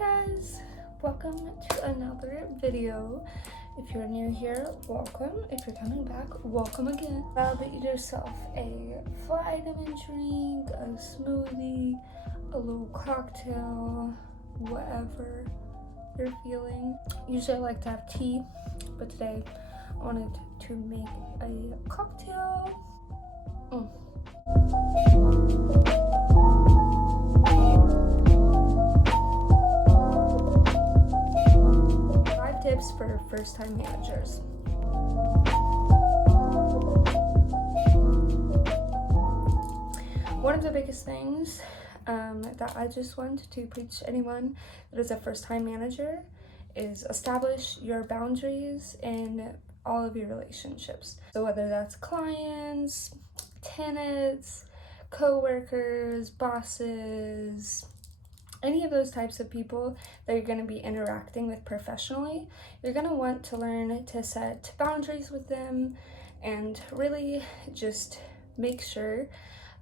Guys, welcome to another video. If you're new here, welcome. If you're coming back, welcome again. Grab yourself a vitamin drink, a smoothie, a little cocktail, whatever you're feeling. Usually I like to have tea, but today I wanted to make a cocktail. 5 tips for first-time managers. One of the biggest things that I just want to preach to anyone that is a first-time manager is establish your boundaries in all of your relationships. So whether that's clients, tenants, co-workers, bosses, any of those types of people that you're going to be interacting with professionally, you're going to want to learn to set boundaries with them and really just make sure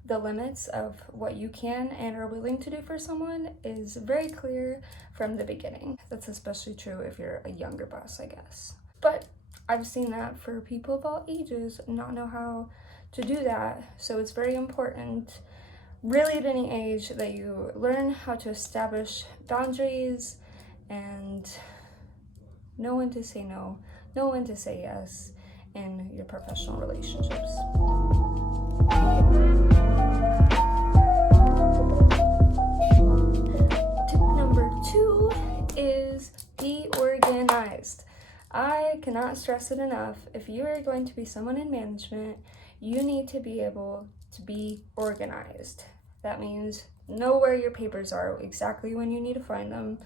the limits of what you can and are willing to do for someone is very clear from the beginning. That's especially true if you're a younger boss, I guess. But I've seen that for people of all ages not know how to do that. So it's very important, really at any age, that you learn how to establish boundaries and know when to say no, know when to say yes in your professional relationships. Tip number 2 is be organized. I cannot stress it enough. If you are going to be someone in management, you need to be able to be organized. That means know where your papers are exactly when you need to find them,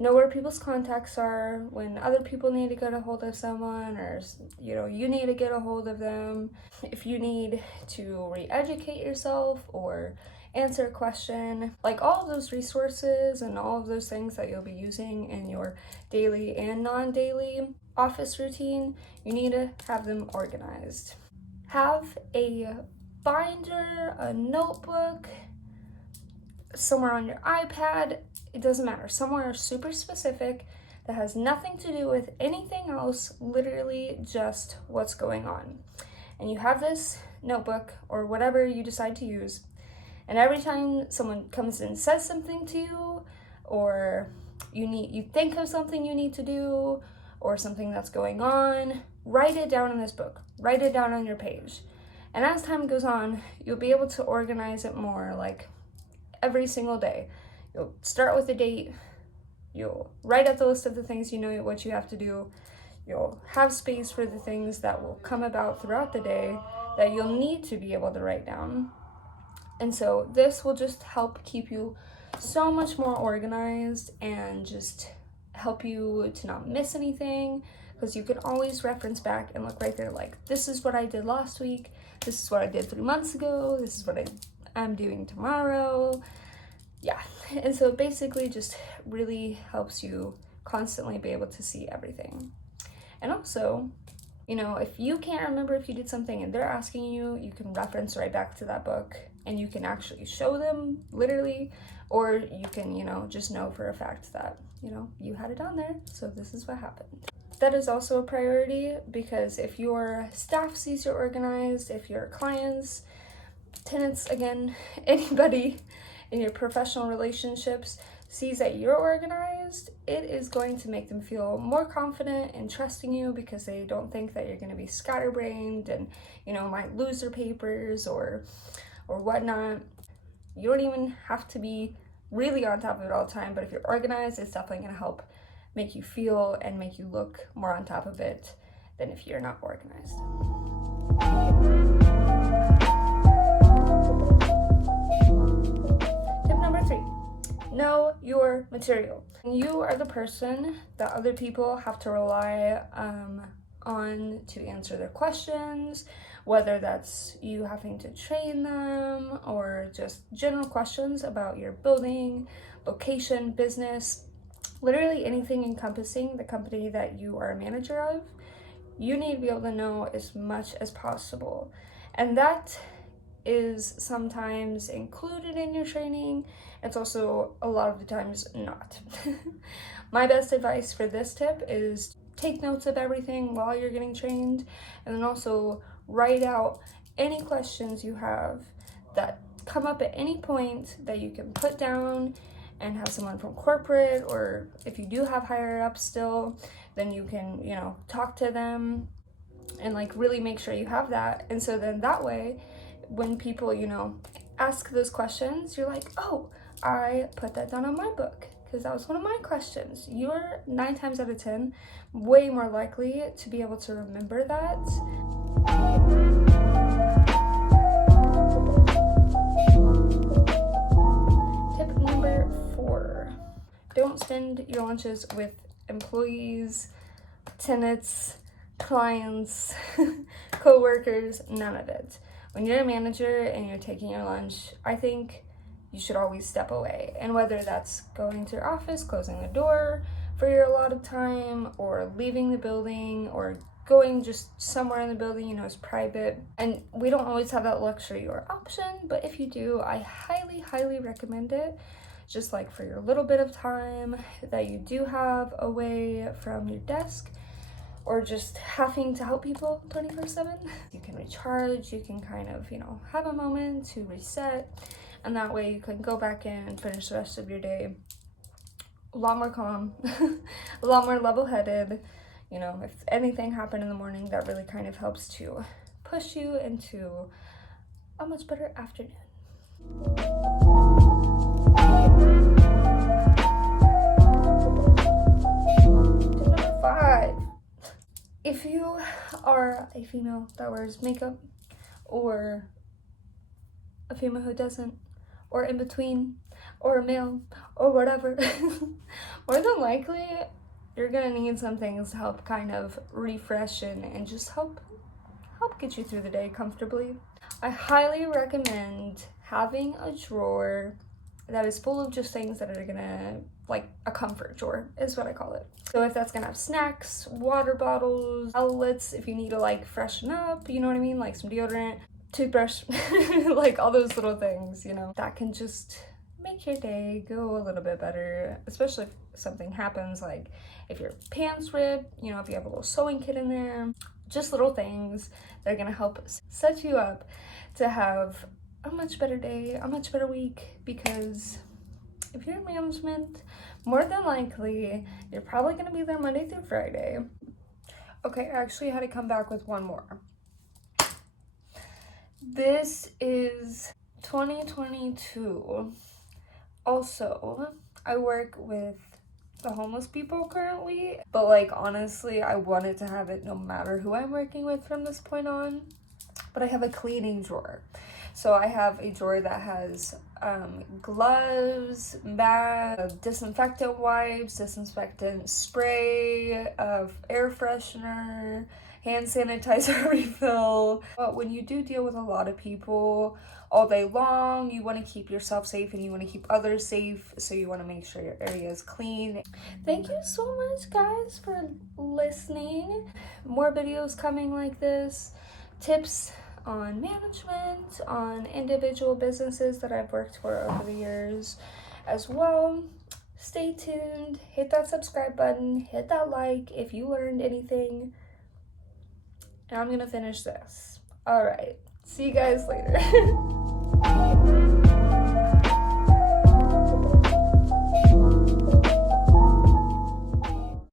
know where people's contacts are when other people need to get a hold of someone, or you need to get a hold of them. If you need to re-educate yourself or answer a question, like all of those resources and all of those things that you'll be using in your daily and non-daily office routine, you need to have them organized. Have a binder, a notebook, somewhere on your iPad, it doesn't matter, somewhere super specific that has nothing to do with anything else, literally just what's going on. And you have this notebook or whatever you decide to use, and every time someone comes and says something to you, or you think of something you need to do, or something that's going on, write it down in this book, write it down on your page. And as time goes on, you'll be able to organize it more, like every single day. You'll start with a date, you'll write out the list of the things you know what you have to do, you'll have space for the things that will come about throughout the day that you'll need to be able to write down. And so this will just help keep you so much more organized and just help you to not miss anything, because you can always reference back and look right there, like, this is what I did last week, this is what I did 3 months ago, this is what I'm doing tomorrow. Yeah, and so basically just really helps you constantly be able to see everything. And also, if you can't remember if you did something and they're asking you, you can reference right back to that book and you can actually show them literally, or you can, just know for a fact that, you had it on there, so this is what happened. That is also a priority, because if your staff sees you're organized, if your clients, tenants, again, anybody in your professional relationships sees that you're organized, it is going to make them feel more confident in trusting you, because they don't think that you're going to be scatterbrained and, might lose their papers or whatnot. You don't even have to be really on top of it all the time, but if you're organized, it's definitely going to help make you feel and make you look more on top of it than if you're not organized. Tip number 3, know your material. You are the person that other people have to rely on to answer their questions, whether that's you having to train them or just general questions about your building, location, business, literally anything encompassing the company that you are a manager of. You need to be able to know as much as possible. And that is sometimes included in your training. It's also a lot of the times not. My best advice for this tip is take notes of everything while you're getting trained, and then also write out any questions you have that come up at any point that you can put down and have someone from corporate, or if you do have higher up still, then you can, talk to them and like really make sure you have that. And so then that way, when people, ask those questions, you're like, oh, I put that down on my book because that was one of my questions. You're 9 times out of 10 way more likely to be able to remember that. Tip number 4, don't spend your lunches with employees, tenants, clients, co-workers, none of it. When you're a manager and you're taking your lunch, I think you should always step away. And whether that's going to your office, closing the door for your allotted time, or leaving the building, or going just somewhere in the building, is private. And we don't always have that luxury or option, but if you do, I highly, highly recommend it. Just like for your little bit of time that you do have away from your desk, or just having to help people 24/7, you can recharge, you can kind of, have a moment to reset, and that way you can go back in and finish the rest of your day a lot more calm, a lot more level-headed. If anything happened in the morning, that really kind of helps to push you into a much better afternoon. Tip number 5. If you are a female that wears makeup, or a female who doesn't, or in between, or a male, or whatever, more than likely you're gonna need some things to help kind of refresh and just help get you through the day comfortably. I highly recommend having a drawer that is full of just things that are gonna, like a comfort drawer is what I call it. So if that's gonna have snacks, water bottles, outlets if you need to like freshen up, you know what I mean? Like some deodorant, toothbrush, like all those little things, that can just make your day go a little bit better, especially if something happens, like if your pants rip, if you have a little sewing kit in there, just little things that are gonna help set you up to have a much better day, a much better week, because if you're in management, more than likely, you're probably gonna be there Monday through Friday. Okay, I actually had to come back with one more. This is 2022. Also, I work with the homeless people currently, but like honestly, I wanted to have it no matter who I'm working with from this point on. But I have a cleaning drawer. So I have a drawer that has gloves, bags, disinfectant wipes, disinfectant spray, air freshener, hand sanitizer refill. But when you do deal with a lot of people all day long, you want to keep yourself safe and you want to keep others safe, so you want to make sure your area is clean. Thank you so much, guys, for listening. More videos coming like this, tips on management, on individual businesses that I've worked for over the years as well. Stay tuned, hit that subscribe button, hit that like if you learned anything. And I'm gonna finish this. All right, see you guys later.